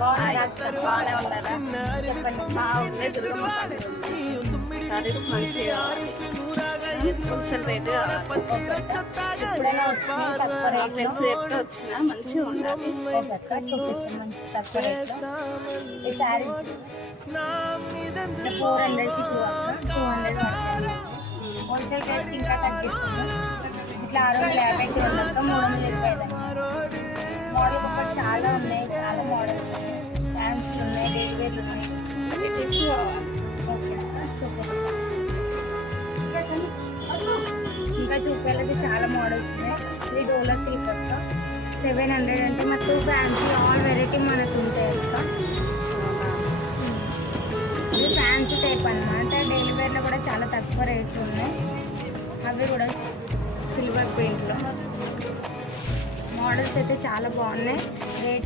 బాగానే ఉన్నారా? చెప్పండి. బాగుంది సారీస్ మంచిగా హోల్సేల్ రేట్ ఎప్పుడైనా వచ్చినాయి తక్కువ రేట్లో ఎప్పుడు వచ్చినా మంచిగా ఉండాలి. చూపిస్తాం మంచి తక్కువ రేట్లో. ఈ శారీ 400కి 200 పడుతుంది. హోల్సేల్ రేట్కి ఇంకా తగ్గిస్తుంది. ఇట్లా 650కి 325 మోడల్ ఒకటి చాలా ఉన్నాయి, చాలా మోడల్స్ ఉన్నాయి. ఫ్యాన్సీ ఉన్నాయి, డైలీ వేర్లు ఉన్నాయి. ఇంకా చూపేళ్ళకి చాలా మోడల్స్ ఉన్నాయి. ఇది డోలా సిల్క్ అక్క 700 అంటే మొత్తం ఫ్యాన్సీ ఆల్ వెరైటీ మనకు ఉంటాయి అక్క. ఇది ఫ్యాన్సీ టైప్ అనమాట. డైలీ వేర్లో కూడా చాలా తక్కువ రేట్లు ఉన్నాయి. అవి కూడా సిల్వర్ పెయింట్లో మోడల్స్ అయితే చాలా బాగున్నాయి. రేట్లు